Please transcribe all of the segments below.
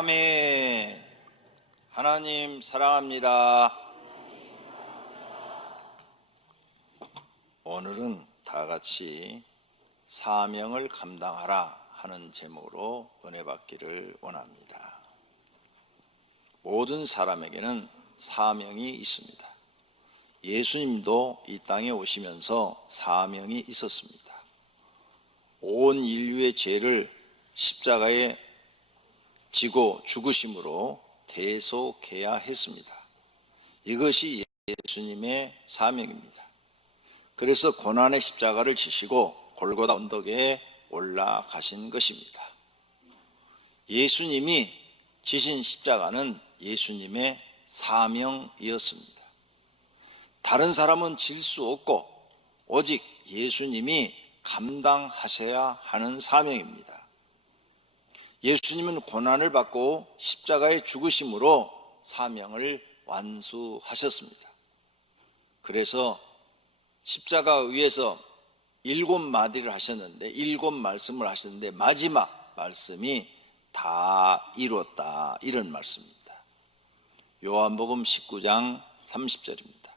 아멘. 하나님 사랑합니다. 오늘은 다 같이 사명을 감당하라 하는 제목으로 은혜 받기를 원합니다. 모든 사람에게는 사명이 있습니다. 예수님도 이 땅에 오시면서 사명이 있었습니다. 온 인류의 죄를 십자가에 지고 죽으심으로 대속해야 했습니다. 이것이 예수님의 사명입니다. 그래서 고난의 십자가를 지시고 골고다 언덕에 올라가신 것입니다. 예수님이 지신 십자가는 예수님의 사명이었습니다. 다른 사람은 질 수 없고 오직 예수님이 감당하셔야 하는 사명입니다. 예수님은 고난을 받고 십자가에 죽으심으로 사명을 완수하셨습니다. 그래서 십자가 위에서 7마디를 하셨는데 7말씀을 하셨는데 마지막 말씀이 다 이루었다, 이런 말씀입니다. 요한복음 19장 30절입니다.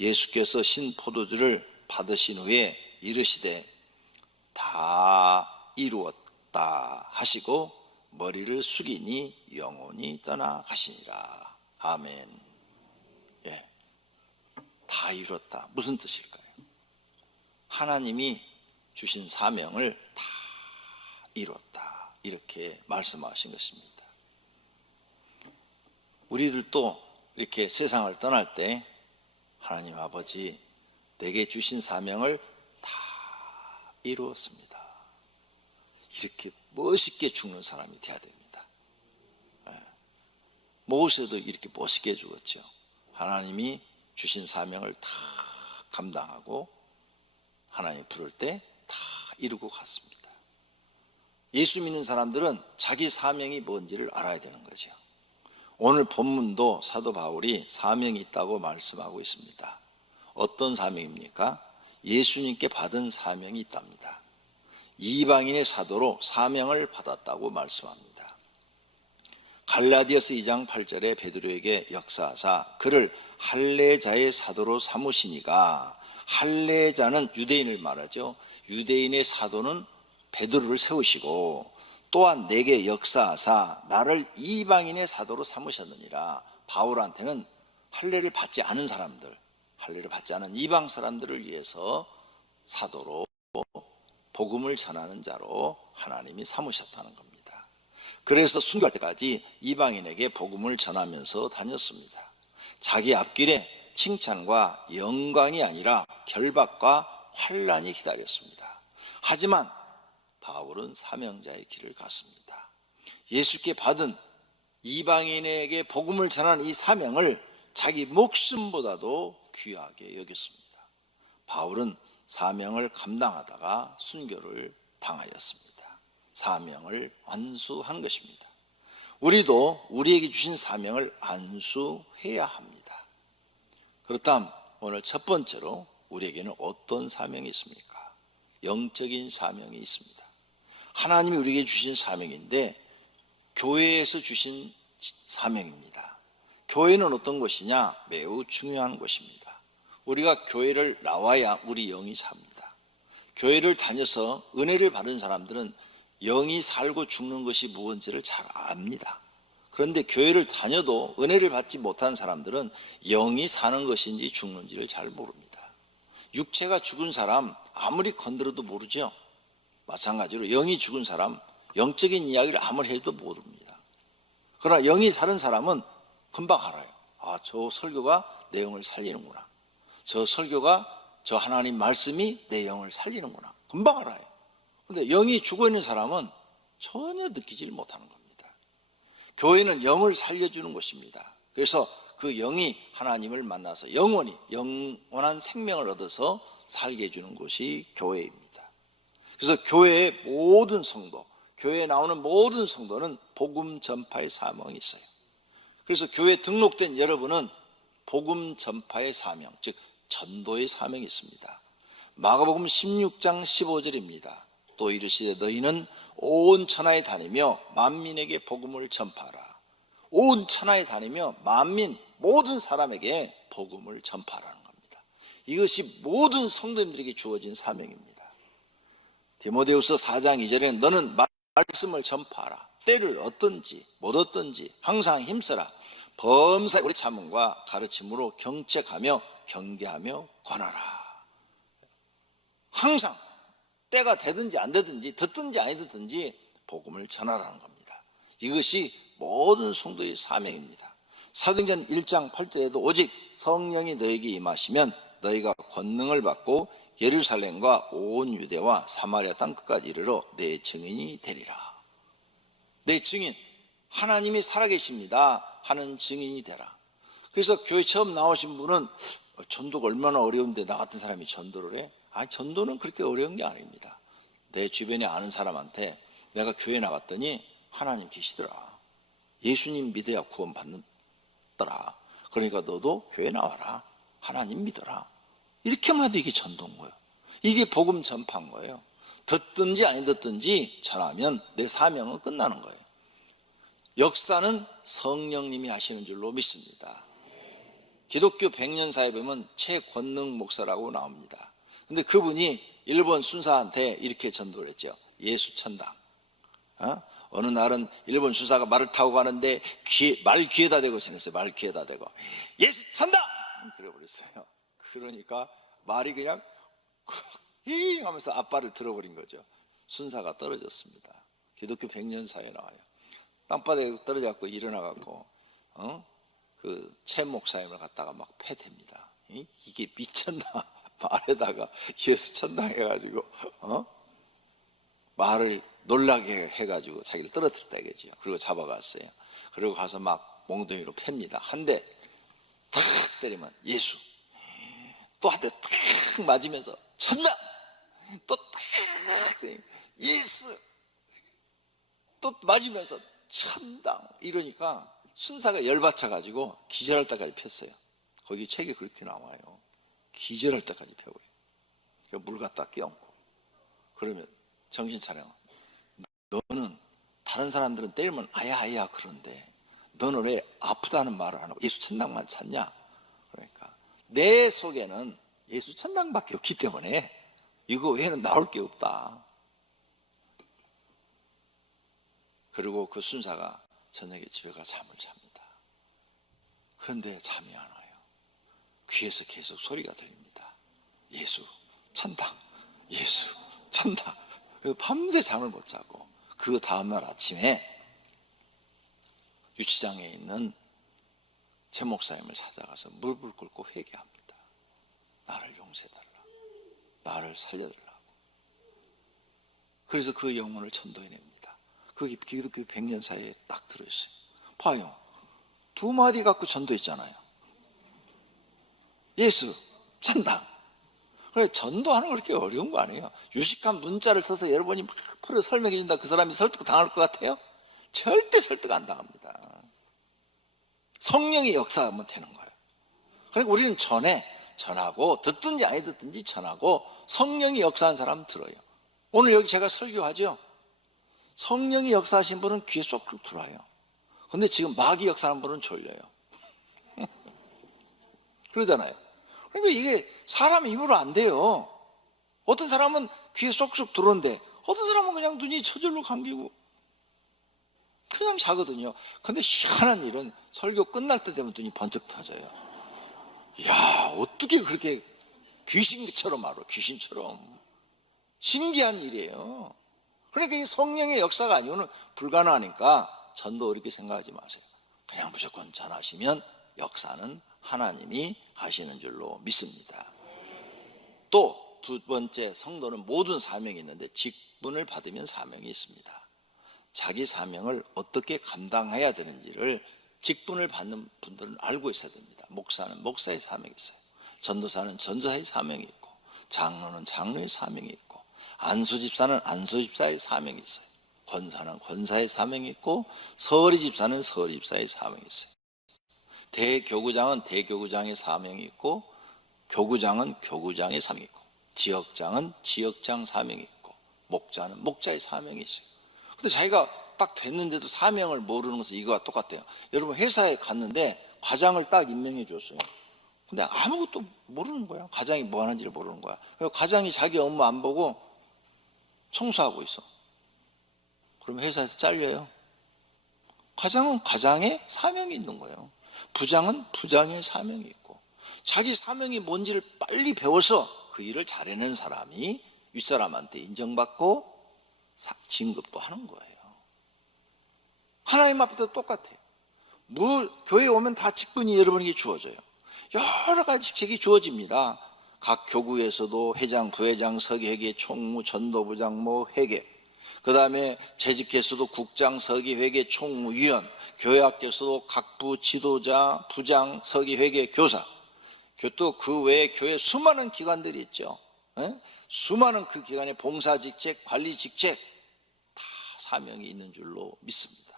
예수께서 신 포도주를 받으신 후에 이르시되 다 이루었다 하시고 머리를 숙이니 영혼이 떠나가시니라. 아멘. 예, 다 이뤘다. 무슨 뜻일까요? 하나님이 주신 사명을 다 이뤘다, 이렇게 말씀하신 것입니다. 우리들도 이렇게 세상을 떠날 때 하나님 아버지, 내게 주신 사명을 다 이루었습니다, 이렇게 멋있게 죽는 사람이 되어야 됩니다. 모세도 이렇게 멋있게 죽었죠. 하나님이 주신 사명을 다 감당하고 하나님 부를 때 다 이루고 갔습니다. 예수 믿는 사람들은 자기 사명이 뭔지를 알아야 되는 거죠. 오늘 본문도 사도 바울이 사명이 있다고 말씀하고 있습니다. 어떤 사명입니까? 예수님께 받은 사명이 있답니다. 이방인의 사도로 사명을 받았다고 말씀합니다. 갈라디아서 2장 8절에 베드로에게 역사하사 그를 할례자의 사도로 삼으시니가, 할례자는 유대인을 말하죠. 유대인의 사도는 베드로를 세우시고 또한 내게 역사하사 나를 이방인의 사도로 삼으셨느니라. 바울한테는 할례를 받지 않은 사람들, 할례를 받지 않은 이방 사람들을 위해서 사도로, 복음을 전하는 자로 하나님이 삼으셨다는 겁니다. 그래서 순교할 때까지 이방인에게 복음을 전하면서 다녔습니다. 자기 앞길에 칭찬과 영광이 아니라 결박과 환난이 기다렸습니다. 하지만 바울은 사명자의 길을 갔습니다. 예수께 받은 이방인에게 복음을 전하는 이 사명을 자기 목숨보다도 귀하게 여겼습니다. 바울은 사명을 감당하다가 순교를 당하였습니다. 사명을 완수한 것입니다. 우리도 우리에게 주신 사명을 완수해야 합니다. 그렇다면 오늘 첫 번째로 우리에게는 어떤 사명이 있습니까? 영적인 사명이 있습니다. 하나님이 우리에게 주신 사명인데 교회에서 주신 사명입니다. 교회는 어떤 것이냐? 매우 중요한 것입니다. 우리가 교회를 나와야 우리 영이 삽니다. 교회를 다녀서 은혜를 받은 사람들은 영이 살고 죽는 것이 무엇인지를 잘 압니다. 그런데 교회를 다녀도 은혜를 받지 못한 사람들은 영이 사는 것인지 죽는지를 잘 모릅니다. 육체가 죽은 사람 아무리 건드려도 모르죠. 마찬가지로 영이 죽은 사람 영적인 이야기를 아무리 해도 모릅니다. 그러나 영이 사는 사람은 금방 알아요. 아, 저 설교가 내 영을 살리는구나. 저 설교가, 저 하나님 말씀이 내 영을 살리는구나. 금방 알아요. 그런데 영이 죽어있는 사람은 전혀 느끼질 못하는 겁니다. 교회는 영을 살려주는 곳입니다. 그래서 그 영이 하나님을 만나서 영원한 생명을 얻어서 살게 해주는 곳이 교회입니다. 그래서 교회의 모든 성도, 교회에 나오는 모든 성도는 복음 전파의 사명이 있어요. 그래서 교회에 등록된 여러분은 복음 전파의 사명, 즉 전도의 사명이 있습니다. 마가복음 16장 15절입니다. 또 이르시되 너희는 온 천하에 다니며 만민에게 복음을 전파하라. 온 천하에 다니며 만민 모든 사람에게 복음을 전파하라는 겁니다. 이것이 모든 성도님들에게 주어진 사명입니다. 디모데후서 4장 2절에는 너는 말씀을 전파하라. 때를 얻든지 못 얻든지 항상 힘써라. 범사에 우리 자문과 가르침으로 경책하며 경계하며 권하라. 항상 때가 되든지 안 되든지 듣든지 아니 듣든지 복음을 전하라는 겁니다. 이것이 모든 성도의 사명입니다. 사도행전 1장 8절에도 오직 성령이 너에게 임하시면 너희가 권능을 받고 예루살렘과 온 유대와 사마리아 땅 끝까지 이르러 내 증인이 되리라. 내 증인, 하나님이 살아계십니다 하는 증인이 되라. 그래서 교회 처음 나오신 분은 전도가 얼마나 어려운데 나 같은 사람이 전도를 해? 전도는 그렇게 어려운 게 아닙니다. 내 주변에 아는 사람한테 내가 교회 나갔더니 하나님 계시더라. 예수님 믿어야 구원 받는더라. 그러니까 너도 교회 나와라. 하나님 믿어라. 이렇게만 해도 이게 전도인 거예요. 이게 복음 전파인 거예요. 듣든지 안 듣든지 전하면 내 사명은 끝나는 거예요. 역사는 성령님이 하시는 줄로 믿습니다. 기독교 100년사에 보면 최권능 목사라고 나옵니다. 근데 그분이 일본 순사한테 이렇게 전도를 했죠. 예수 천당. 어느 날은 일본 순사가 말을 타고 가는데 말 귀에다 대고 지냈어요. 말 귀에다 대고 예수 천당! 그래버렸어요. 그러니까 말이 그냥 힝 하면서 앞발을 들어버린 거죠. 순사가 떨어졌습니다. 기독교 100년사에 나와요. 땅바닥에 떨어져갖고 일어나갖고 그 최 목사님을 갖다가 막 패댑니다. 이게 미쳤나? 말에다가 예수 천당 해가지고 말을 놀라게 해가지고 자기를 떨어뜨렸다 이거죠. 그리고 잡아갔어요. 그리고 가서 막 몽둥이로 팹니다. 한 대 탁 때리면 예수, 또 한 대 탁 맞으면서 천당, 또 탁 예수, 또 맞으면서 천당. 이러니까 순사가 열받쳐가지고 기절할 때까지 폈어요. 거기 책에 그렇게 나와요. 기절할 때까지 펴버려요. 물 갖다 끼얹고. 그러면 정신 차려. 너는 다른 사람들은 때리면 아야 그런데 너는 왜 아프다는 말을 안 하고 예수 천당만 찾냐? 그러니까 내 속에는 예수 천당밖에 없기 때문에 이거 외에는 나올 게 없다. 그리고 그 순사가 저녁에 집에 가 잠을 잡니다. 그런데 잠이 안 와요. 귀에서 계속 소리가 들립니다. 예수 천당, 예수 천당. 그래서 밤새 잠을 못 자고 그 다음날 아침에 유치장에 있는 최 목사님을 찾아가서 무릎을 꿇고 회개합니다. 나를 용서해달라, 나를 살려달라고. 그래서 그 영혼을 전도해냅니다. 그게 기독교 100년 사이에 딱 들어있어요. 봐요, 두 마디 갖고 전도했잖아요. 예수 천당. 그래, 전도하는 거 그렇게 어려운 거 아니에요. 유식한 문자를 써서 여러분이 막 풀어 설명해 준다. 그 사람이 설득 당할 것 같아요? 절대 설득 안 당합니다. 성령이 역사하면 되는 거예요. 그러니까 우리는 전하고 듣든지 아니 듣든지 전하고 성령이 역사한 사람 들어요. 오늘 여기 제가 설교하죠. 성령이 역사하신 분은 귀에 쏙쏙 들어와요. 근데 지금 마귀 역사하는 분은 졸려요. 그러잖아요. 그러니까 이게 사람 힘으로 안 돼요. 어떤 사람은 귀에 쏙쏙 들어오는데 어떤 사람은 그냥 눈이 저절로 감기고 그냥 자거든요. 근데 희한한 일은 설교 끝날 때 되면 눈이 번쩍 터져요. 이야, 어떻게 그렇게 귀신처럼 알아? 귀신처럼. 신기한 일이에요. 그러니까 이 성령의 역사가 아니고는 불가능하니까 전도 어렵게 생각하지 마세요. 그냥 무조건 전하시면 역사는 하나님이 하시는 줄로 믿습니다. 또 두 번째, 성도는 모든 사명이 있는데 직분을 받으면 사명이 있습니다. 자기 사명을 어떻게 감당해야 되는지를 직분을 받는 분들은 알고 있어야 됩니다. 목사는 목사의 사명이 있어요. 전도사는 전도사의 사명이 있고, 장로는 장로의 사명이 있고, 안수집사는 안수집사의 사명이 있어요. 권사는 권사의 사명이 있고, 서리집사는 서리집사의 사명이 있어요. 대교구장은 대교구장의 사명이 있고, 교구장은 교구장의 사명이 있고, 지역장은 지역장 사명이 있고, 목자는 목자의 사명이 있어요. 근데 자기가 딱 됐는데도 사명을 모르는 것은 이거와 똑같아요. 여러분 회사에 갔는데 과장을 딱 임명해 줬어요. 근데 아무것도 모르는 거야. 과장이 뭐 하는지를 모르는 거야. 과장이 자기 업무 안 보고 청소하고 있어. 그럼 회사에서 잘려요. 과장은 과장의 사명이 있는 거예요. 부장은 부장의 사명이 있고, 자기 사명이 뭔지를 빨리 배워서 그 일을 잘해낸 사람이 윗사람한테 인정받고 진급도 하는 거예요. 하나님 앞에도 똑같아요. 교회에 오면 다 직분이 여러분에게 주어져요. 여러 가지 직책이 주어집니다. 각 교구에서도 회장, 부회장, 서기회계, 총무, 전도부장, 회계, 그 다음에 재직에서도 국장, 서기회계, 총무, 위원, 교회학교에서도 각부, 지도자, 부장, 서기회계, 교사, 또 그 외에 교회 수많은 기관들이 있죠. 수많은 그 기관의 봉사직책, 관리직책 다 사명이 있는 줄로 믿습니다.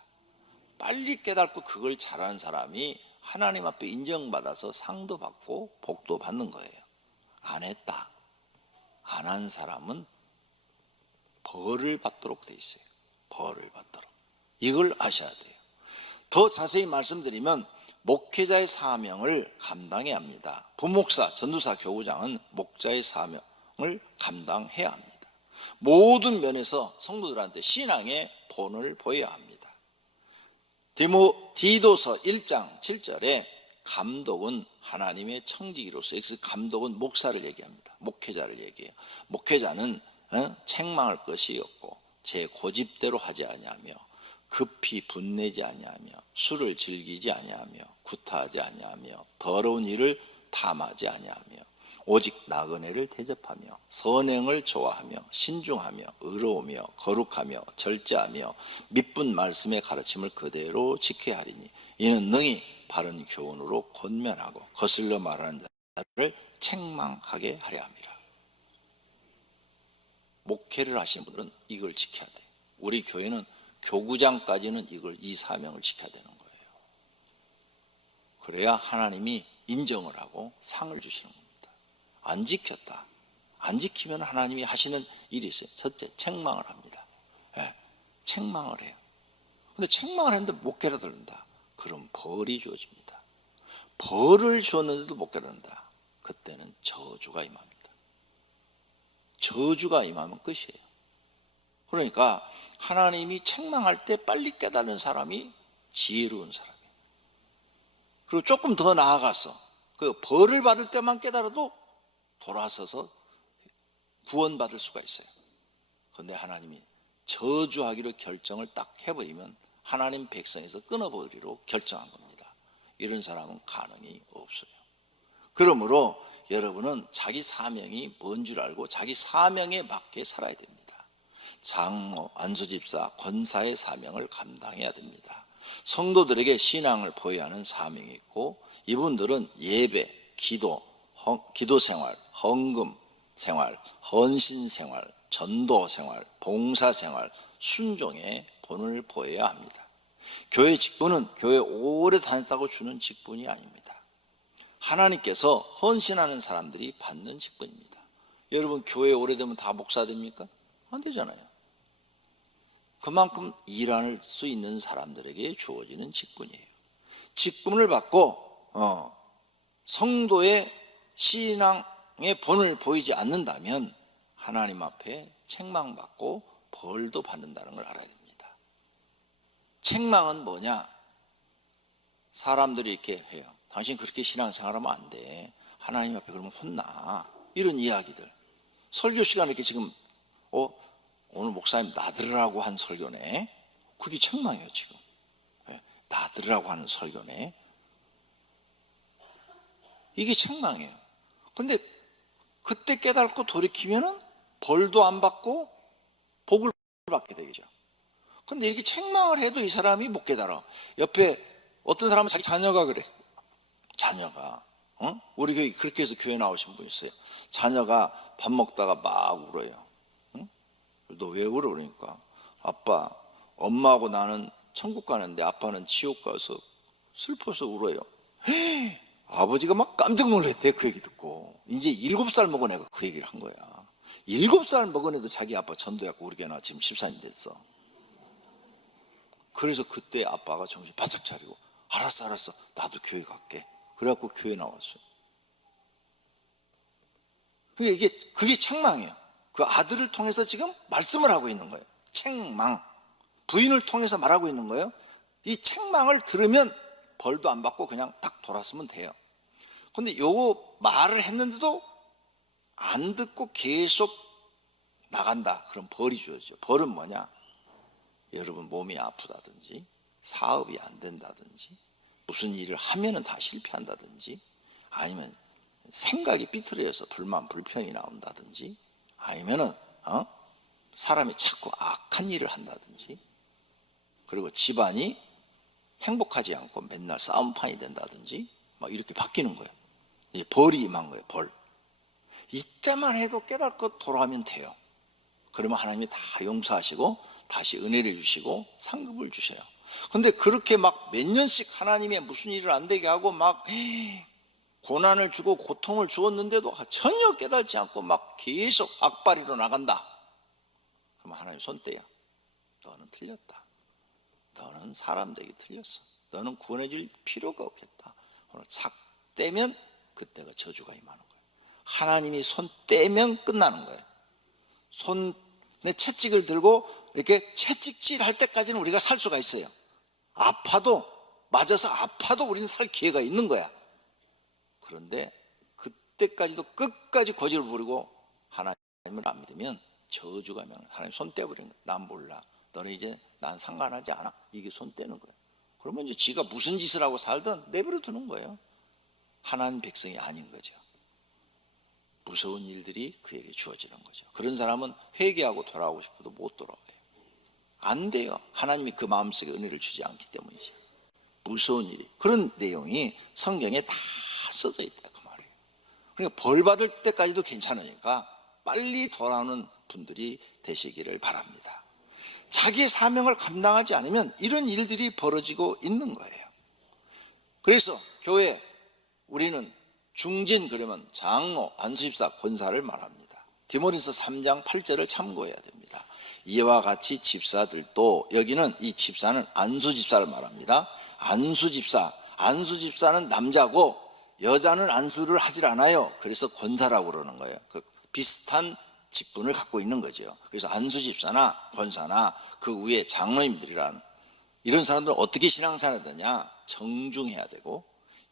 빨리 깨닫고 그걸 잘하는 사람이 하나님 앞에 인정받아서 상도 받고 복도 받는 거예요. 안 했다, 안 한 사람은 벌을 받도록 돼 있어요. 벌을 받도록. 이걸 아셔야 돼요. 더 자세히 말씀드리면 목회자의 사명을 감당해야 합니다. 부목사, 전도사, 교구장은 목자의 사명을 감당해야 합니다. 모든 면에서 성도들한테 신앙의 본을 보여야 합니다. 디도서 1장 7절에 감독은 하나님의 청지기로서, 여기서 감독은 목사를 얘기합니다. 목회자를 얘기해요. 목회자는 책망할 것이 없고 제 고집대로 하지 아니하며 급히 분내지 아니하며 술을 즐기지 아니하며 구타하지 아니하며 더러운 일을 탐하지 아니하며 오직 나그네를 대접하며 선행을 좋아하며 신중하며 의로우며 거룩하며 절제하며 미쁜 말씀의 가르침을 그대로 지켜야 하리니 이는 능히 바른 교훈으로 권면하고 거슬러 말하는 자를 책망하게 하려 함이라. 목회를 하시는 분들은 이걸 지켜야 돼요. 우리 교회는 교구장까지는 이 사명을 지켜야 되는 거예요. 그래야 하나님이 인정을 하고 상을 주시는 겁니다. 안 지켰다, 안 지키면 하나님이 하시는 일이 있어요. 첫째, 책망을 합니다. 책망을 해요. 근데 책망을 했는데 못 깨달은다, 그럼 벌이 주어집니다. 벌을 주었는데도 못 깨달은다, 그때는 저주가 임합니다. 저주가 임하면 끝이에요. 그러니까 하나님이 책망할 때 빨리 깨닫는 사람이 지혜로운 사람이에요. 그리고 조금 더 나아가서 그 벌을 받을 때만 깨달아도 돌아서서 구원받을 수가 있어요. 그런데 하나님이 저주하기로 결정을 딱 해버리면 하나님 백성에서 끊어버리기로 결정한 겁니다. 이런 사람은 가능이 없어요. 그러므로 여러분은 자기 사명이 뭔 줄 알고 자기 사명에 맞게 살아야 됩니다. 장로, 안수집사, 권사의 사명을 감당해야 됩니다. 성도들에게 신앙을 보여야 하는 사명이 있고, 이분들은 예배, 기도 생활, 헌금 생활, 헌신 생활, 전도 생활, 봉사 생활, 순종의 본을 보여야 합니다. 교회 직분은 교회 오래 다녔다고 주는 직분이 아닙니다. 하나님께서 헌신하는 사람들이 받는 직분입니다. 여러분 교회 오래되면 다 목사 됩니까? 안 되잖아요. 그만큼 일할 수 있는 사람들에게 주어지는 직분이에요. 직분을 받고 성도의 신앙의 본을 보이지 않는다면 하나님 앞에 책망받고 벌도 받는다는 걸 알아야 됩니다. 책망은 뭐냐? 사람들이 이렇게 해요. 당신 그렇게 신앙생활하면 안 돼. 하나님 앞에 그러면 혼나. 이런 이야기들. 설교 시간에 이렇게 지금 오늘 목사님 나들으라고 한 설교네. 그게 책망이에요 지금. 나들으라고 하는 설교네. 이게 책망이에요. 근데 그때 깨닫고 돌이키면은 벌도 안 받고 복을 받게 되겠죠. 근데 이렇게 책망을 해도 이 사람이 못 깨달아. 옆에 어떤 사람은 자기 자녀가 그래. 자녀가 우리 교회 그렇게 해서 교회 나오신 분 있어요. 자녀가 밥 먹다가 막 울어요. 너 왜 울어? 그러니까 아빠, 엄마하고 나는 천국 가는데 아빠는 지옥 가서 슬퍼서 울어요. 아버지가 막 깜짝 놀랐대. 그 얘기 듣고. 이제 7살 먹은 애가 그 얘기를 한 거야. 7살 먹은 애도 자기 아빠 전도했고 우리 교회 지금 집사님 됐어. 그래서 그때 아빠가 정신 바짝 차리고 알았어 나도 교회 갈게. 그래갖고 교회 나왔어요. 그게 책망이에요. 그 아들을 통해서 지금 말씀을 하고 있는 거예요. 책망. 부인을 통해서 말하고 있는 거예요. 이 책망을 들으면 벌도 안 받고 그냥 딱 돌았으면 돼요. 근데 요거 말을 했는데도 안 듣고 계속 나간다. 그럼 벌이 주어지죠. 벌은 뭐냐? 여러분 몸이 아프다든지 사업이 안 된다든지 무슨 일을 하면은 다 실패한다든지 아니면 생각이 삐뚤어져서 불만 불평이 나온다든지 아니면은 사람이 자꾸 악한 일을 한다든지 그리고 집안이 행복하지 않고 맨날 싸움판이 된다든지 막 이렇게 바뀌는 거예요. 이제 벌이 임한 거예요. 벌. 이때만 해도 깨닫고 돌아가면 돼요. 그러면 하나님이 다 용서하시고 다시 은혜를 주시고 상급을 주셔요. 근데 그렇게 막 몇 년씩 하나님의 무슨 일을 안 되게 하고 막 고난을 주고 고통을 주었는데도 전혀 깨닫지 않고 막 계속 악바리로 나간다. 그럼 하나님 손대야. 너는 틀렸다. 너는 사람 되기 틀렸어. 너는 구원해 줄 필요가 없겠다. 오늘 착 떼면 그때가 저주가 임하는 거예요. 하나님이 손 떼면 끝나는 거예요. 손에 채찍을 들고 이렇게 채찍질 할 때까지는 우리가 살 수가 있어요. 아파도 맞아서 아파도 우리는 살 기회가 있는 거야. 그런데 그때까지도 끝까지 고집을 부리고 하나님을 안 믿으면 저주가 임하는 거예요. 하나님 손 떼버리는 거예요. 난 몰라. 너는 이제 난 상관하지 않아. 이게 손 떼는 거예요. 그러면 이제 지가 무슨 짓을 하고 살든 내버려 두는 거예요. 하나님 백성이 아닌 거죠. 무서운 일들이 그에게 주어지는 거죠. 그런 사람은 회개하고 돌아오고 싶어도 못 돌아와요. 안 돼요. 하나님이 그 마음속에 은혜를 주지 않기 때문이죠. 무서운 일이. 그런 내용이 성경에 다 써져 있다 그 말이에요. 그러니까 벌 받을 때까지도 괜찮으니까 빨리 돌아오는 분들이 되시기를 바랍니다. 자기의 사명을 감당하지 않으면 이런 일들이 벌어지고 있는 거예요. 그래서 교회 우리는 중진 그러면 장로, 안수집사, 권사를 말합니다. 디모데전서 3장 8절을 참고해야 됩니다. 이와 같이 집사들도 여기는 이 집사는 안수집사를 말합니다. 안수집사는 남자고 여자는 안수를 하질 않아요. 그래서 권사라고 그러는 거예요. 그 비슷한 직분을 갖고 있는 거죠. 그래서 안수집사나 권사나 그 위에 장로님들이란 이런 사람들은 어떻게 신앙생활해야 되냐? 정중해야 되고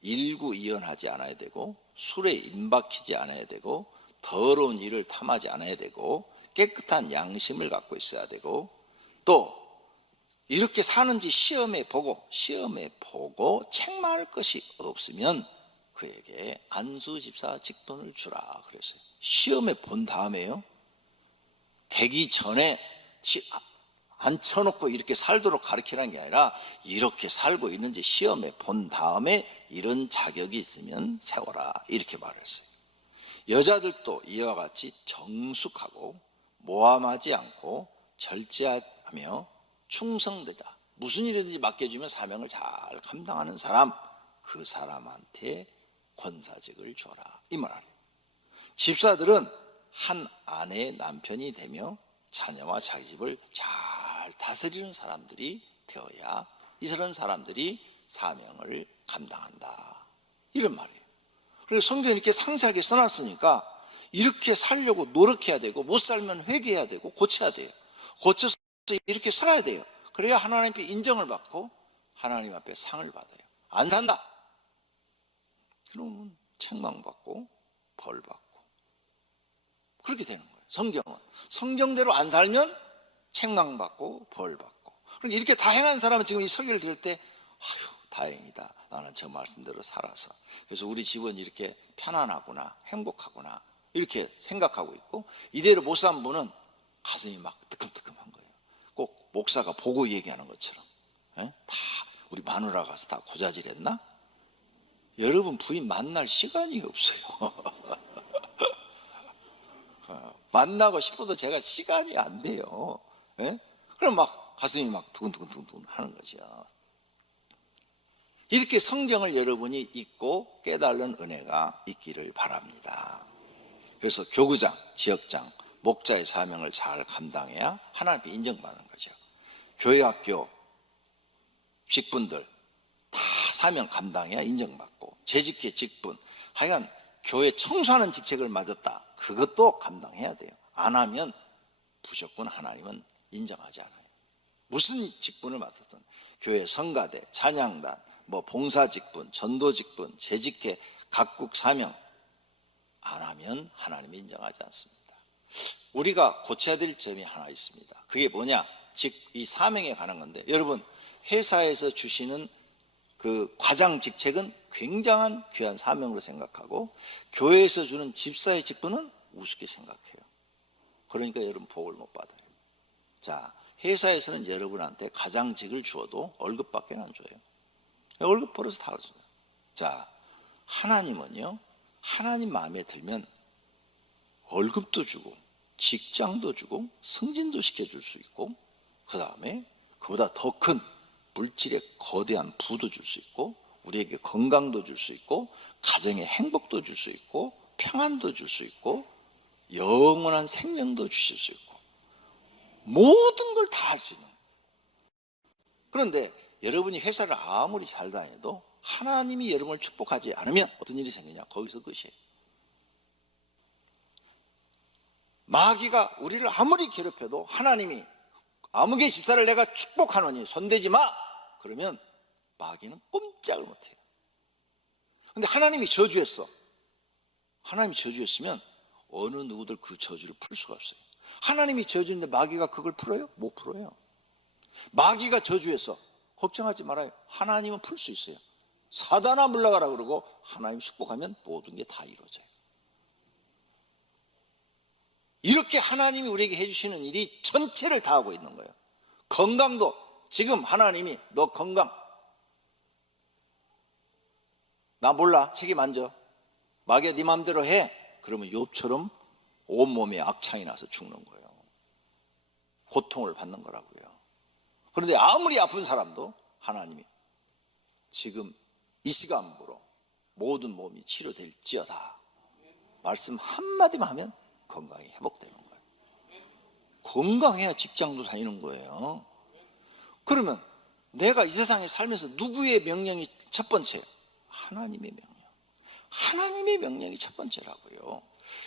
일구이연하지 않아야 되고 술에 임박히지 않아야 되고 더러운 일을 탐하지 않아야 되고 깨끗한 양심을 갖고 있어야 되고 또 이렇게 사는지 시험해 보고 책망할 것이 없으면 그에게 안수집사 직분을 주라 그랬어요. 시험해 본 다음에요. 되기 전에 앉혀놓고 이렇게 살도록 가르치라는 게 아니라 이렇게 살고 있는지 시험해 본 다음에 이런 자격이 있으면 세워라 이렇게 말했어요. 여자들도 이와 같이 정숙하고 모함하지 않고 절제하며 충성되다. 무슨 일이든지 맡겨주면 사명을 잘 감당하는 사람, 그 사람한테 권사직을 줘라 이 말이에요. 집사들은 한 아내의 남편이 되며 자녀와 자기 집을 잘 다스리는 사람들이 되어야 이런 사람들이 사명을 감당한다 이런 말이에요. 그래서 성경에 이렇게 상세하게 써놨으니까 이렇게 살려고 노력해야 되고 못 살면 회개해야 되고 고쳐야 돼요. 고쳐서 이렇게 살아야 돼요. 그래야 하나님 앞에 인정을 받고 하나님 앞에 상을 받아요. 안 산다 그러면 책망받고 벌받고 그렇게 되는 거예요. 성경은 성경대로 안 살면 책망받고 벌받고. 그러니까 이렇게 다 행한 사람은 지금 이 설교를 들을 때 아유 다행이다 나는 저 말씀대로 살아서 그래서 우리 집은 이렇게 편안하구나 행복하구나 이렇게 생각하고 있고 이대로 못 산 분은 가슴이 막 뜨끔뜨끔한 거예요. 꼭 목사가 보고 얘기하는 것처럼 다 우리 마누라 가서 다 고자질했나? 여러분 부인 만날 시간이 없어요. 만나고 싶어도 제가 시간이 안 돼요. 그럼 막 가슴이 막 두근두근 하는 거죠. 이렇게 성경을 여러분이 읽고 깨달은 은혜가 있기를 바랍니다. 그래서 교구장, 지역장, 목자의 사명을 잘 감당해야 하나님께 인정받는 거죠. 교회 학교 직분들 다 사명 감당해야 인정받고, 재직회 직분, 하여간 교회 청소하는 직책을 맡았다, 그것도 감당해야 돼요. 안 하면 무조건 하나님은 인정하지 않아요. 무슨 직분을 맡았든, 교회 성가대, 찬양단, 봉사 직분, 전도 직분, 재직회, 각국 사명 안 하면 하나님이 인정하지 않습니다. 우리가 고쳐야 될 점이 하나 있습니다. 그게 뭐냐? 즉 이 사명에 관한 건데, 여러분 회사에서 주시는 그 과장 직책은 굉장한 귀한 사명으로 생각하고, 교회에서 주는 집사의 직분은 우습게 생각해요. 그러니까 여러분 복을 못 받아요. 자, 회사에서는 여러분한테 과장직을 주어도 월급밖에 안 줘요. 월급 벌어서 다 줘요. 자, 하나님은요, 하나님 마음에 들면 월급도 주고 직장도 주고 승진도 시켜줄 수 있고, 그 다음에 그보다 더 큰 물질의 거대한 부도 줄 수 있고, 우리에게 건강도 줄 수 있고, 가정의 행복도 줄 수 있고, 평안도 줄 수 있고, 영원한 생명도 주실 수 있고, 모든 걸 다 할 수 있는. 그런데 여러분이 회사를 아무리 잘 다녀도 하나님이 여러분을 축복하지 않으면 어떤 일이 생기냐? 거기서 끝이에요. 마귀가 우리를 아무리 괴롭혀도 하나님이 아무개 집사를 내가 축복하노니 손대지 마, 그러면 마귀는 꼼짝을 못해요. 근데 하나님이 저주했어. 하나님이 저주했으면 어느 누구들 그 저주를 풀 수가 없어요. 하나님이 저주했는데 마귀가 그걸 풀어요? 못 풀어요. 마귀가 저주했어. 걱정하지 말아요. 하나님은 풀 수 있어요. 사단아 물러가라 그러고 하나님 축복하면 모든 게 다 이루어져요. 이렇게 하나님이 우리에게 해주시는 일이 전체를 다 하고 있는 거예요. 건강도 지금 하나님이 너 건강 나 몰라, 책임 안 져, 마귀야 네 맘대로 해, 그러면 욥처럼 온몸에 악창이 나서 죽는 거예요. 고통을 받는 거라고요. 그런데 아무리 아픈 사람도 하나님이 지금 이 시간부로 모든 몸이 치료될지어다 말씀 한마디만 하면 건강이 회복되는 거예요. 건강해야 직장도 다니는 거예요. 그러면 내가 이 세상에 살면서 누구의 명령이 첫 번째예요? 하나님의 명령. 하나님의 명령이 첫 번째라고요.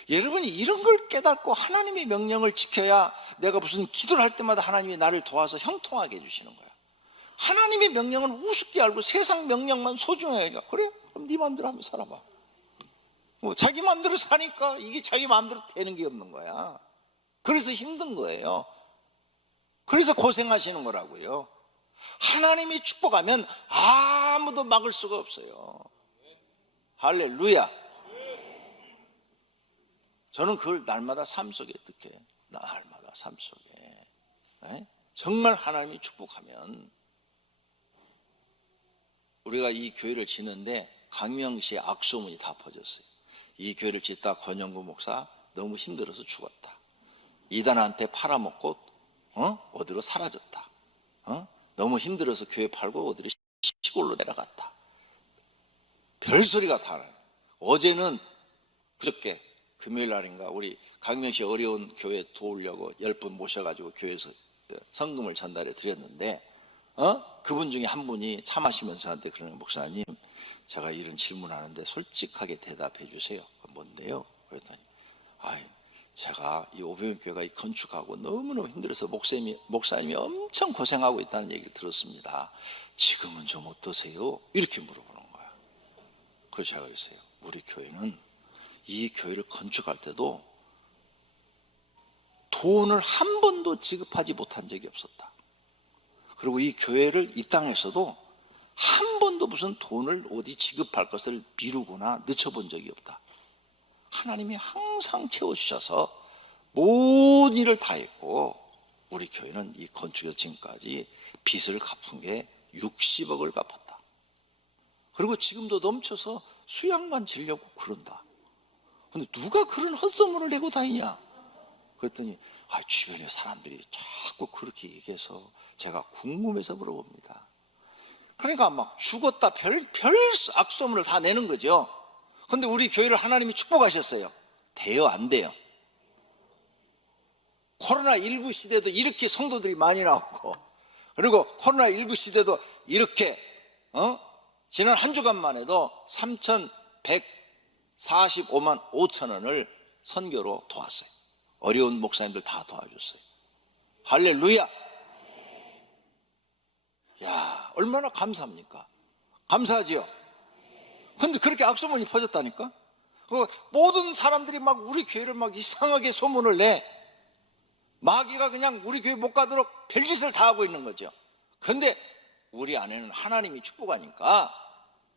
여러분이 이런 걸 깨닫고 하나님의 명령을 지켜야 내가 무슨 기도를 할 때마다 하나님이 나를 도와서 형통하게 해주시는 거야. 하나님의 명령은 우습게 알고 세상 명령만 소중해 하니까, 그래? 그럼 네 마음대로 한번 살아봐. 자기 마음대로 사니까 이게 자기 마음대로 되는 게 없는 거야. 그래서 힘든 거예요. 그래서 고생하시는 거라고요. 하나님이 축복하면 아무도 막을 수가 없어요. 할렐루야. 저는 그걸 날마다 삶 속에 느껴요. 날마다 삶 속에. 네? 정말 하나님이 축복하면, 우리가 이 교회를 짓는데 강명시에 악소문이 다 퍼졌어요. 이 교회를 짓다 권영구 목사 너무 힘들어서 죽었다. 이단한테 팔아먹고 어디로 사라졌다. 너무 힘들어서 교회 팔고 어디로 시골로 내려갔다. 별소리가 다 나요. 어제는 그저께 금요일 날인가 우리 강명시 어려운 교회 도우려고 10분 모셔가지고 교회에서 성금을 전달해 드렸는데, 그분 중에 한 분이 차 마시면서 저한테 그러는, 목사님 제가 이런 질문하는데 솔직하게 대답해 주세요. 뭔데요? 그랬더니 제가 이 오병교회가 건축하고 너무너무 힘들어서 목사님이 엄청 고생하고 있다는 얘기를 들었습니다. 지금은 좀 어떠세요? 이렇게 물어보는 거야. 그래서 제가 그랬어요. 우리 교회는 이 교회를 건축할 때도 돈을 한 번도 지급하지 못한 적이 없었다. 그리고 이 교회를 입당해서도 한 번도 무슨 돈을 어디 지급할 것을 미루거나 늦춰본 적이 없다. 하나님이 항상 채워주셔서 모든 일을 다 했고, 우리 교회는 이 건축에서 지금까지 빚을 갚은 게 60억을 갚았다. 그리고 지금도 넘쳐서 수양관 지려고 그런다. 근데 누가 그런 헛소문을 내고 다니냐? 그랬더니 주변에 사람들이 자꾸 그렇게 얘기해서 제가 궁금해서 물어봅니다. 그러니까 막 죽었다 별 악소문을 다 내는 거죠. 근데 우리 교회를 하나님이 축복하셨어요. 돼요, 안 돼요? 코로나19 시대도 이렇게 성도들이 많이 나오고, 그리고 코로나19 시대도 이렇게 지난 한 주간만 해도 3,145만 5천 원을 선교로 도왔어요. 어려운 목사님들 다 도와줬어요. 할렐루야. 야, 얼마나 감사합니까? 감사하지요? 근데 그렇게 악소문이 퍼졌다니까? 모든 사람들이 막 우리 교회를 막 이상하게 소문을 내. 마귀가 그냥 우리 교회 못 가도록 별짓을 다 하고 있는 거죠. 근데 우리 안에는 하나님이 축복하니까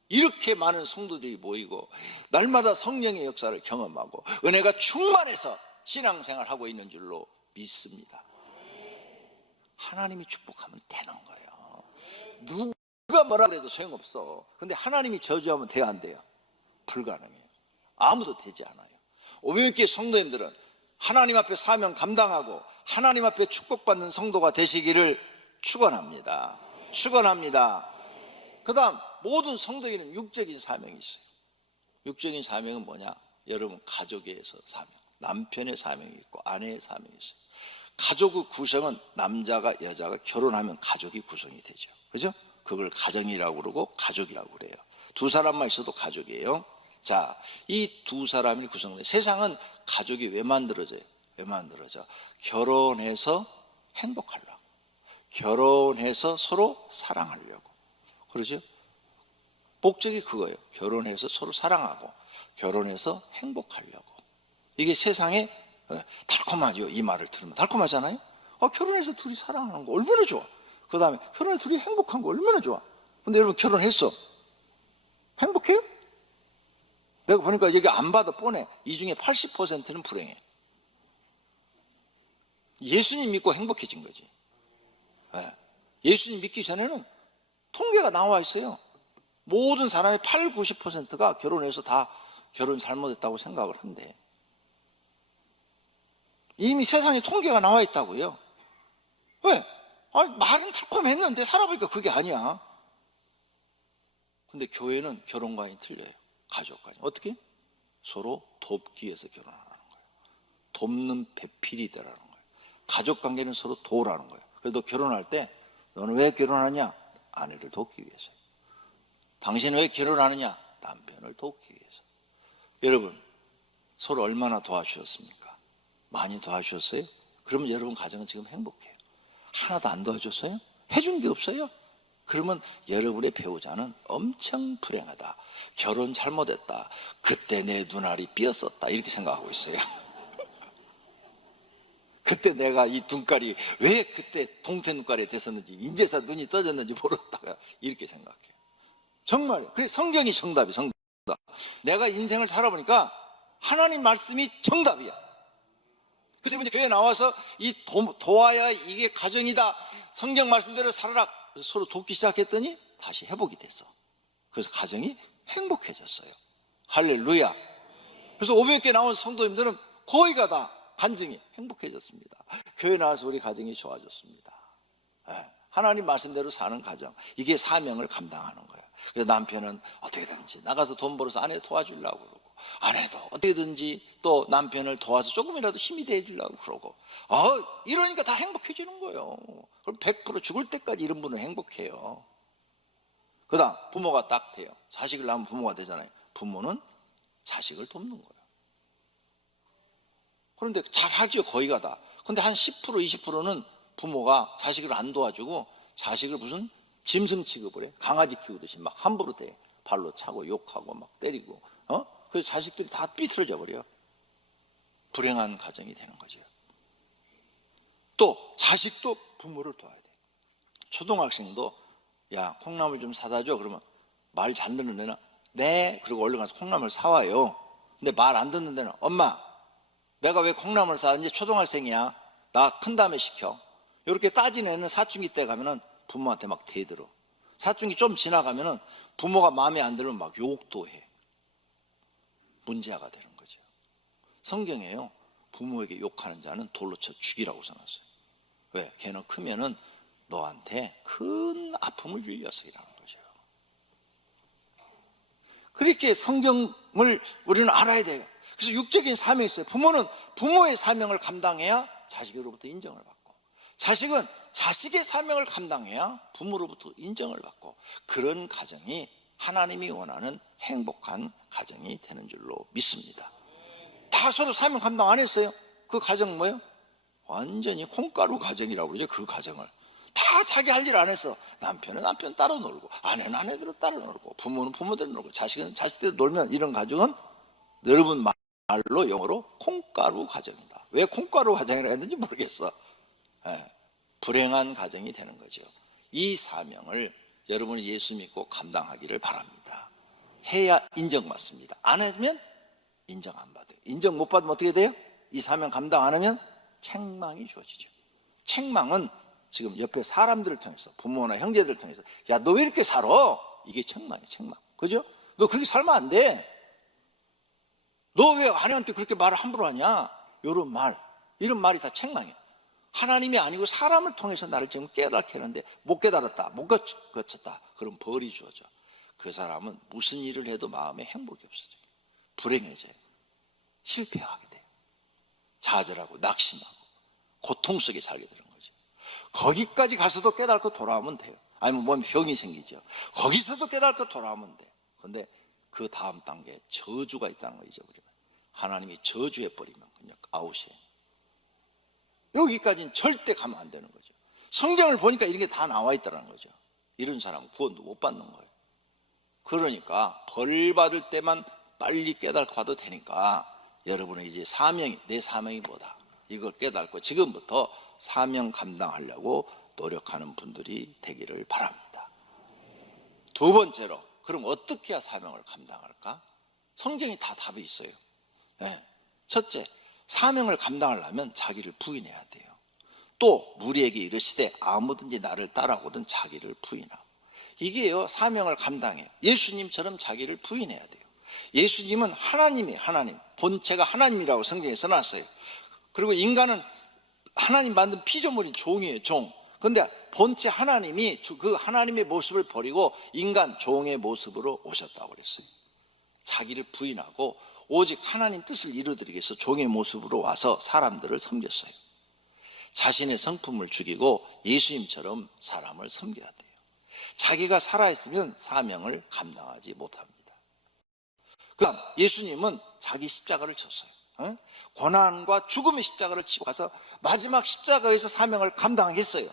이렇게 많은 성도들이 모이고 날마다 성령의 역사를 경험하고 은혜가 충만해서 신앙생활하고 있는 줄로 믿습니다. 하나님이 축복하면 되는 거예요. 누가 뭐라 그래도 소용없어. 근데 하나님이 저주하면 돼요, 안 돼요? 불가능해요. 아무도 되지 않아요. 오병이교회 성도님들은 하나님 앞에 사명 감당하고 하나님 앞에 축복받는 성도가 되시기를 축원합니다. 축원합니다. 그 다음 모든 성도에게는 육적인 사명이 있어요. 육적인 사명은 뭐냐? 여러분, 가족에서 사명, 남편의 사명이 있고 아내의 사명이 있어요. 가족의 구성은 남자가 여자가 결혼하면 가족이 구성이 되죠. 그죠? 그걸 가정이라고 그러고 가족이라고 그래요. 두 사람만 있어도 가족이에요. 자, 이 두 사람이 구성돼요. 세상은 가족이 왜 만들어져요? 왜 만들어져? 결혼해서 행복하려고, 결혼해서 서로 사랑하려고. 그러죠? 목적이 그거예요. 결혼해서 서로 사랑하고 결혼해서 행복하려고. 이게 세상에 달콤하죠. 이 말을 들으면 달콤하잖아요. 결혼해서 둘이 사랑하는 거 얼마나 좋아. 그 다음에 결혼해서 둘이 행복한 거 얼마나 좋아. 근데 여러분, 결혼했어? 행복해요? 내가 보니까 여기 안 봐도 뻔해. 이 중에 80%는 불행해. 예수님 믿고 행복해진 거지. 예수님 믿기 전에는 통계가 나와 있어요. 모든 사람의 8, 90%가 결혼해서 다 결혼 잘못했다고 생각을 한대. 이미 세상에 통계가 나와 있다고요. 왜? 말은 달콤했는데 살아보니까 그게 아니야. 근데 교회는 결혼관이 틀려요. 가족관이. 어떻게? 서로 돕기 위해서 결혼하는 거예요. 돕는 배필이 되라는 거예요. 가족관계는 서로 도우라는 거예요. 그래서 너 결혼할 때 너는 왜 결혼하냐? 아내를 돕기 위해서. 당신은 왜 결혼하느냐? 남편을 돕기 위해서. 여러분, 서로 얼마나 도와주셨습니까? 많이 도와주셨어요? 그러면 여러분 가정은 지금 행복해요. 하나도 안 도와줬어요? 해준 게 없어요? 그러면 여러분의 배우자는 엄청 불행하다. 결혼 잘못했다. 그때 내 눈알이 삐었었다. 이렇게 생각하고 있어요. 그때 내가 이 눈깔이 왜 그때 동태 눈깔이 됐었는지, 인제서 눈이 떠졌는지 모르다가 이렇게 생각해요. 정말. 그래, 성경이 정답이 정답. 내가 인생을 살아보니까 하나님 말씀이 정답이야. 그래서 이제 교회 나와서 이 도와야 이게 가정이다. 성경 말씀대로 살아라. 그래서 서로 돕기 시작했더니 다시 회복이 됐어. 그래서 가정이 행복해졌어요. 할렐루야. 그래서 500개 나온 성도님들은 거의가 다 간증이 행복해졌습니다. 교회 나와서 우리 가정이 좋아졌습니다. 하나님 말씀대로 사는 가정, 이게 사명을 감당하는 거예요. 그래서 남편은 어떻게든지 나가서 돈 벌어서 아내 도와주려고 그러고, 아내도 어떻게든지 또 남편을 도와서 조금이라도 힘이 돼주려고 그러고, 이러니까 다 행복해지는 거예요. 그럼 100% 죽을 때까지 이런 분은 행복해요. 그 다음 부모가 딱 돼요. 자식을 낳으면 부모가 되잖아요. 부모는 자식을 돕는 거예요. 그런데 잘하죠, 거의가 다. 근데 한 10%, 20%는 부모가 자식을 안 도와주고 자식을 무슨 짐승 취급을 해. 강아지 키우듯이 막 함부로 대. 발로 차고 욕하고 막 때리고. 그래서 자식들이 다 삐뚤어져 버려요. 불행한 가정이 되는 거죠. 또 자식도 부모를 도와야 돼. 초등학생도 야, 콩나물 좀 사다 줘. 그러면 말 잘 듣는 데는 네. 그리고 얼른 가서 콩나물 사와요. 근데 말 안 듣는 데는 엄마, 내가 왜 콩나물 사는지 초등학생이야. 나 큰 다음에 시켜. 이렇게 따진 애는 사춘기 때 가면은 부모한테 막 대들어. 사춘기 좀 지나가면은 부모가 마음에 안 들면 막 욕도 해. 문제아가 되는 거죠. 성경에요, 부모에게 욕하는 자는 돌로 쳐 죽이라고 써놨어요. 왜? 걔는 크면은 너한테 큰 아픔을 줄 녀석이라는 거죠. 그렇게 성경을 우리는 알아야 돼요. 그래서 육적인 사명이 있어요. 부모는 부모의 사명을 감당해야 자식으로부터 인정을 받고, 자식은 자식의 사명을 감당해야 부모로부터 인정을 받고, 그런 가정이 하나님이 원하는 행복한 가정이 되는 줄로 믿습니다. 다 서로 사명 감당 안 했어요. 그 가정 뭐예요? 완전히 콩가루 가정이라고 그러죠. 그 가정을 다 자기 할 일 안 했어. 남편은 남편 따로 놀고, 아내는 아내대로 따로 놀고, 부모는 부모대로 놀고, 자식은 자식대로 놀면, 이런 가정은 여러분 말로 영어로 콩가루 가정이다. 왜 콩가루 가정이라 했는지 모르겠어. 불행한 가정이 되는 거죠. 이 사명을 여러분이 예수 믿고 감당하기를 바랍니다. 해야 인정받습니다. 안 하면 인정 안 받아요. 인정 못 받으면 어떻게 돼요? 이 사명 감당 안 하면 책망이 주어지죠. 책망은 지금 옆에 사람들을 통해서, 부모나 형제들을 통해서, 야, 너 왜 이렇게 살아? 이게 책망이에요. 책망. 그죠? 너 그렇게 살면 안 돼. 너 왜 아내한테 그렇게 말을 함부로 하냐? 이런 말이 다 책망이에요. 하나님이 아니고 사람을 통해서 나를 지금 깨닫게 하는데 못 깨달았다, 못 거쳤다, 그럼 벌이 주어져. 그 사람은 무슨 일을 해도 마음에 행복이 없어져요. 불행해져요. 실패하게 돼요. 좌절하고 낙심하고 고통 속에 살게 되는 거죠. 거기까지 가서도 깨닫고 돌아오면 돼요. 아니면 뭔 병이 생기죠. 거기서도 깨닫고 돌아오면 돼요. 그런데 그 다음 단계에 저주가 있다는 거 잊어버리면, 하나님이 저주해버리면 그냥 아웃이에요. 여기까지는 절대 가면 안 되는 거죠. 성경을 보니까 이런 게 다 나와 있다는 거죠. 이런 사람은 구원도 못 받는 거예요. 그러니까 벌 받을 때만 빨리 깨닫고 봐도 되니까, 여러분의 이제 내 사명이 뭐다, 이걸 깨닫고 지금부터 사명 감당하려고 노력하는 분들이 되기를 바랍니다. 두 번째로, 그럼 어떻게 해야 사명을 감당할까? 성경이 다 답이 있어요. 첫째, 사명을 감당하려면 자기를 부인해야 돼요. 또 무리에게 이르시되 아무든지 나를 따라오든 자기를 부인하고. 이게요, 사명을 감당해요. 예수님처럼 자기를 부인해야 돼요. 예수님은 하나님이에요. 하나님, 본체가 하나님이라고 성경에 써놨어요. 그리고 인간은 하나님 만든 피조물인 종이에요. 종. 그런데 본체 하나님이 그 하나님의 모습을 버리고 인간 종의 모습으로 오셨다고 그랬어요. 자기를 부인하고 오직 하나님 뜻을 이루드리기 위해서 종의 모습으로 와서 사람들을 섬겼어요. 자신의 성품을 죽이고 예수님처럼 사람을 섬겨야 돼요. 자기가 살아있으면 사명을 감당하지 못합니다. 그럼 예수님은 자기 십자가를 쳤어요. 고난과 죽음의 십자가를 치고 가서 마지막 십자가에서 사명을 감당했어요.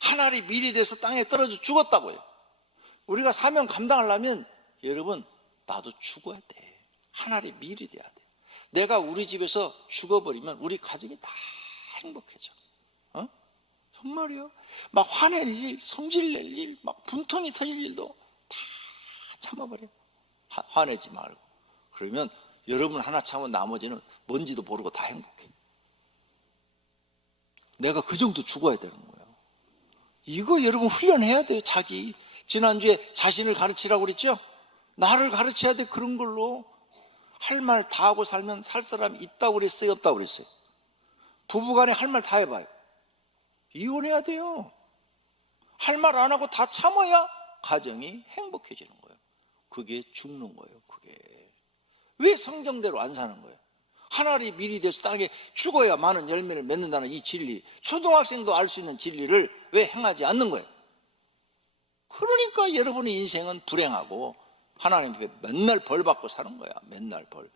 하늘이 밀이 돼서 땅에 떨어져 죽었다고요. 우리가 사명 감당하려면 여러분, 나도 죽어야 돼. 하늘이 밀이 돼야 돼. 내가 우리 집에서 죽어버리면 우리 가정이 다 행복해져. 정말이요. 막 화낼 일, 성질낼 일, 막 분통이 터질 일도 다 참아버려. 화내지 말고. 그러면 여러분 하나 참으면 나머지는 뭔지도 모르고 다 행복해. 내가 그 정도 죽어야 되는 거예요. 이거 여러분 훈련해야 돼요. 지난주에 자신을 가르치라고 그랬죠? 나를 가르쳐야 돼. 그런 걸로 할 말 다 하고 살면 살 사람이 있다고 그랬어요, 없다고 그랬어요? 부부간에 할 말 다 해봐요. 이혼해야 돼요. 할 말 안 하고 다 참아야 가정이 행복해지는 거예요. 그게 죽는 거예요. 그게 왜 성경대로 안 사는 거예요? 하늘이 밀이 돼서 땅에 죽어야 많은 열매를 맺는다는 이 진리, 초등학생도 알 수 있는 진리를 왜 행하지 않는 거예요? 그러니까 여러분의 인생은 불행하고 하나님 앞에 맨날 벌 받고 사는 거야. 맨날 벌.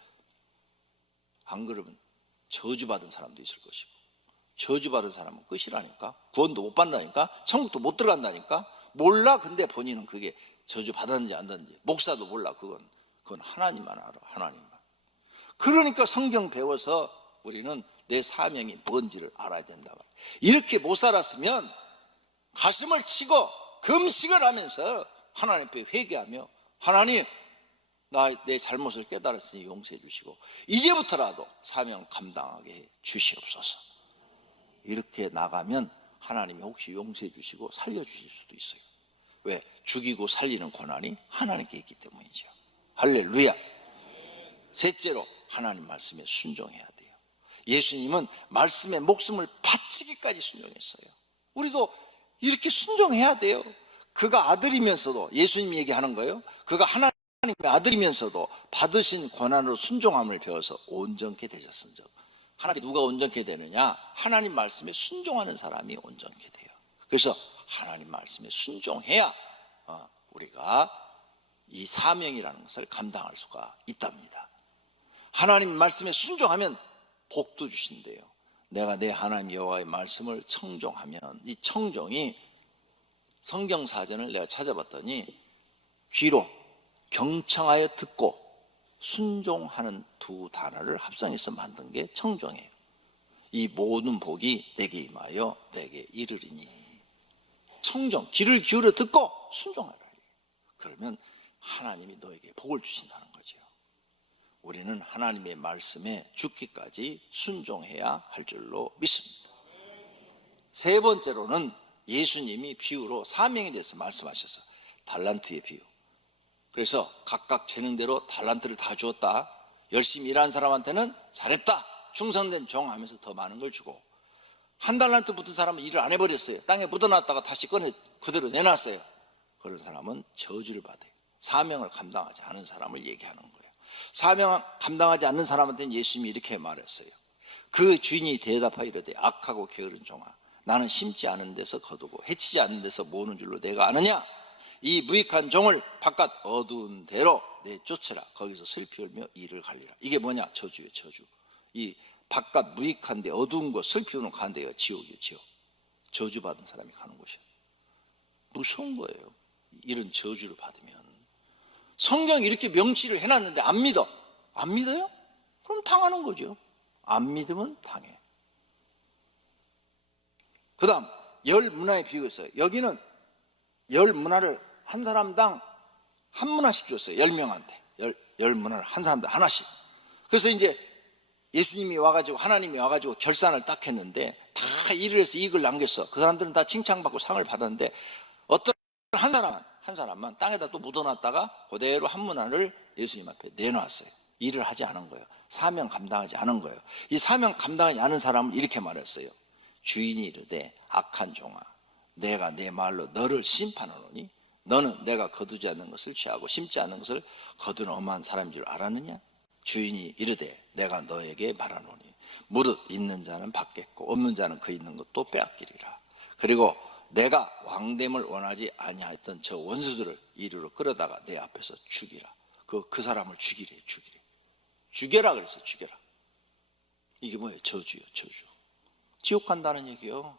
안 그러면 저주받은 사람도 있을 것이고, 저주받은 사람은 끝이라니까. 구원도 못 받는다니까. 천국도 못 들어간다니까. 몰라. 근데 본인은 그게 저주받았는지 안 받았는지 목사도 몰라. 그건 하나님만 알아. 하나님만. 그러니까 성경 배워서 우리는 내 사명이 뭔지를 알아야 된다. 이렇게 못 살았으면 가슴을 치고 금식을 하면서 하나님 앞에 회개하며, 하나님, 내 잘못을 깨달았으니 용서해 주시고 이제부터라도 사명 감당하게 해 주시옵소서. 이렇게 나가면 하나님이 혹시 용서해 주시고 살려주실 수도 있어요. 왜? 죽이고 살리는 권한이 하나님께 있기 때문이죠. 할렐루야. 셋째로, 하나님 말씀에 순종해야 돼요. 예수님은 말씀에 목숨을 바치기까지 순종했어요. 우리도 이렇게 순종해야 돼요. 그가 아들이면서도, 예수님이 얘기하는 거예요. 그가 하나님의 아들이면서도 받으신 권한으로 순종함을 배워서 온전케 되셨은즉 하나님께 누가 온전케 되느냐? 하나님 말씀에 순종하는 사람이 온전케 돼요. 그래서 하나님 말씀에 순종해야 우리가 이 사명이라는 것을 감당할 수가 있답니다. 하나님 말씀에 순종하면 복도 주신대요. 내가 내 하나님 여호와의 말씀을 청종하면, 이 청종이 성경 사전을 내가 찾아봤더니 귀로 경청하여 듣고 순종하는 두 단어를 합성해서 만든 게 청종이에요. 이 모든 복이 내게 임하여 내게 이르리니. 청종, 귀를 기울여 듣고 순종하라. 그러면 하나님이 너에게 복을 주신다는 거죠. 우리는 하나님의 말씀에 죽기까지 순종해야 할 줄로 믿습니다. 세 번째로는 예수님이 비유로 사명에 대해서 말씀하셔서 달란트의 비유. 그래서 각각 재능대로 달란트를 다 주었다. 열심히 일한 사람한테는 잘했다, 충성된 종 하면서 더 많은 걸 주고, 한 달란트 붙은 사람은 일을 안 해버렸어요. 땅에 묻어놨다가 다시 꺼내 그대로 내놨어요. 그런 사람은 저주를 받아요. 사명을 감당하지 않은 사람을 얘기하는 거예요. 사명 감당하지 않는 사람한테는 예수님이 이렇게 말했어요. 그 주인이 대답하여 이르되 악하고 게으른 종아, 나는 심지 않은 데서 거두고 해치지 않는 데서 모으는 줄로 내가 아느냐? 이 무익한 종을 바깥 어두운 데로 내쫓으라. 거기서 슬피 울며 이를 갈리라. 이게 뭐냐? 저주예요. 저주. 이 바깥 무익한 데 어두운 곳 슬피 우는 가는 데가 지옥이에요. 지옥. 저주받은 사람이 가는 곳이에요. 무서운 거예요. 이런 저주를 받으면. 성경이 이렇게 명시를 해놨는데 안 믿어. 안 믿어요? 그럼 당하는 거죠. 안 믿으면 당해. 그 다음 열 문화의 비유가 있어요. 여기는 열 문화를 한 사람당 한 문화씩 줬어요. 10명한테 열 문화를 한 사람당 하나씩. 그래서 이제 예수님이 와가지고, 하나님이 와가지고 결산을 딱 했는데 다 일을 해서 이익을 남겼어. 그 사람들은 다 칭찬받고 상을 받았는데 어떤 한 사람만 땅에다 또 묻어놨다가 그대로 한 문화를 예수님 앞에 내놓았어요. 일을 하지 않은 거예요. 사명 감당하지 않은 거예요. 이 사명 감당하지 않은 사람을 이렇게 말했어요. 주인이 이르되 악한 종아, 내가 내 말로 너를 심판하노니 너는 내가 거두지 않는 것을 취하고 심지 않는 것을 거두는 엄한 사람인 줄 알았느냐? 주인이 이르되 내가 너에게 말하노니 무릇 있는 자는 받겠고 없는 자는 그 있는 것도 빼앗기리라. 그리고 내가 왕됨을 원하지 아니하였던 저 원수들을 이리로 끌어다가 내 앞에서 죽이라. 그 사람을 죽이래. 죽여라 그랬어요. 죽여라. 이게 뭐예요? 저주요. 저주. 지옥 간다는 얘기요.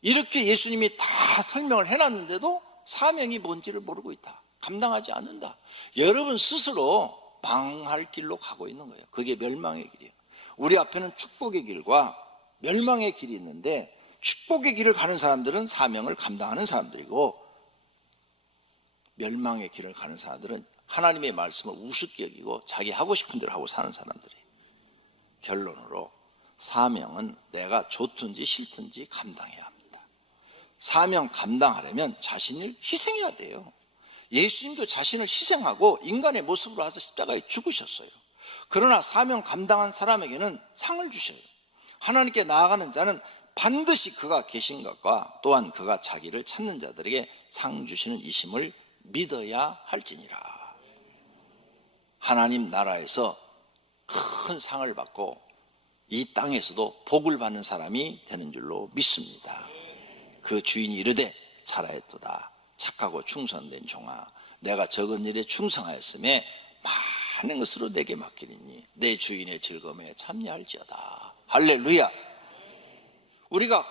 이렇게 예수님이 다 설명을 해놨는데도 사명이 뭔지를 모르고 있다. 감당하지 않는다. 여러분 스스로 망할 길로 가고 있는 거예요. 그게 멸망의 길이에요. 우리 앞에는 축복의 길과 멸망의 길이 있는데, 축복의 길을 가는 사람들은 사명을 감당하는 사람들이고, 멸망의 길을 가는 사람들은 하나님의 말씀을 우습게 여기고 자기 하고 싶은 대로 하고 사는 사람들이에요. 결론으로 사명은 내가 좋든지 싫든지 감당해야 합니다. 사명 감당하려면 자신을 희생해야 돼요. 예수님도 자신을 희생하고 인간의 모습으로 와서 십자가에 죽으셨어요. 그러나 사명 감당한 사람에게는 상을 주셔요. 하나님께 나아가는 자는 반드시 그가 계신 것과 또한 그가 자기를 찾는 자들에게 상 주시는 이심을 믿어야 할지니라. 하나님 나라에서 큰 상을 받고 이 땅에서도 복을 받는 사람이 되는 줄로 믿습니다. 그 주인이 이르되 잘하였도다. 착하고 충성된 종아, 내가 적은 일에 충성하였음에 많은 것으로 내게 맡기리니 내 주인의 즐거움에 참여할지어다. 할렐루야. 우리가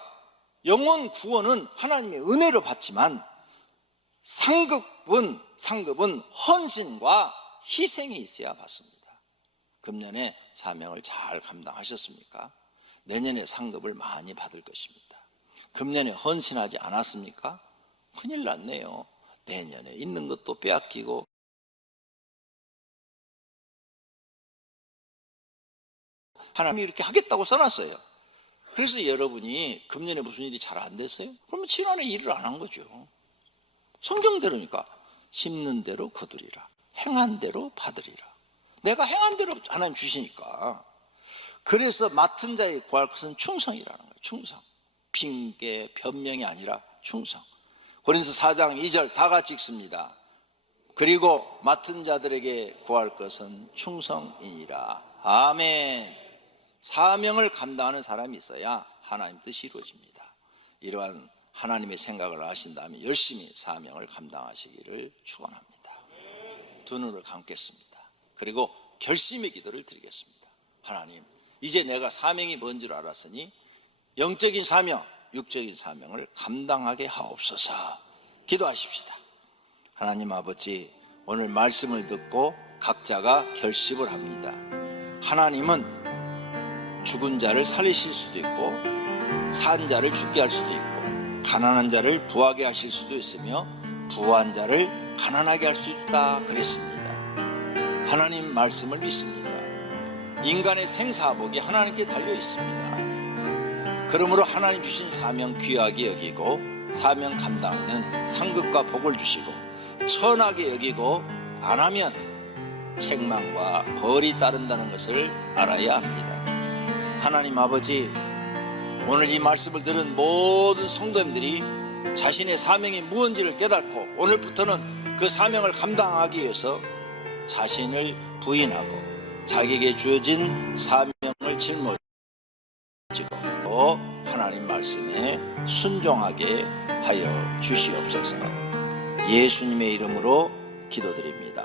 영혼 구원은 하나님의 은혜로 받지만 상급은 헌신과 희생이 있어야 받습니다. 금년에 사명을 잘 감당하셨습니까? 내년에 상급을 많이 받을 것입니다. 금년에 헌신하지 않았습니까? 큰일 났네요. 내년에 있는 것도 빼앗기고, 하나님이 이렇게 하겠다고 써놨어요. 그래서 여러분이 금년에 무슨 일이 잘 안 됐어요? 그러면 지난해 일을 안 한 거죠. 성경대로니까 심는 대로 거두리라, 행한 대로 받으리라. 내가 행한 대로 하나님 주시니까. 그래서 맡은 자에 구할 것은 충성이라는 거예요. 충성. 핑계, 변명이 아니라 충성. 고린도서 4장 2절 다 같이 읽습니다. 그리고 맡은 자들에게 구할 것은 충성이니라. 아멘. 사명을 감당하는 사람이 있어야 하나님 뜻이 이루어집니다. 이러한 하나님의 생각을 아신다면 열심히 사명을 감당하시기를 축원합니다. 두 눈을 감겠습니다. 그리고 결심의 기도를 드리겠습니다. 하나님, 이제 내가 사명이 뭔 줄 알았으니 영적인 사명, 육적인 사명을 감당하게 하옵소서. 기도하십시다. 하나님 아버지, 오늘 말씀을 듣고 각자가 결심을 합니다. 하나님은 죽은 자를 살리실 수도 있고 산 자를 죽게 할 수도 있고 가난한 자를 부하게 하실 수도 있으며 부한 자를 가난하게 할 수 있다 그랬습니다. 하나님 말씀을 믿습니다. 인간의 생사복이 하나님께 달려 있습니다. 그러므로 하나님 주신 사명 귀하게 여기고 사명 감당하는 상급과 복을 주시고 천하게 여기고 안 하면 책망과 벌이 따른다는 것을 알아야 합니다. 하나님 아버지, 오늘 이 말씀을 들은 모든 성도님들이 자신의 사명이 무엇인지를 깨닫고 오늘부터는 그 사명을 감당하기 위해서 자신을 부인하고 자기에게 주어진 사명을 짊어지고 하나님 말씀에 순종하게 하여 주시옵소서. 예수님의 이름으로 기도드립니다.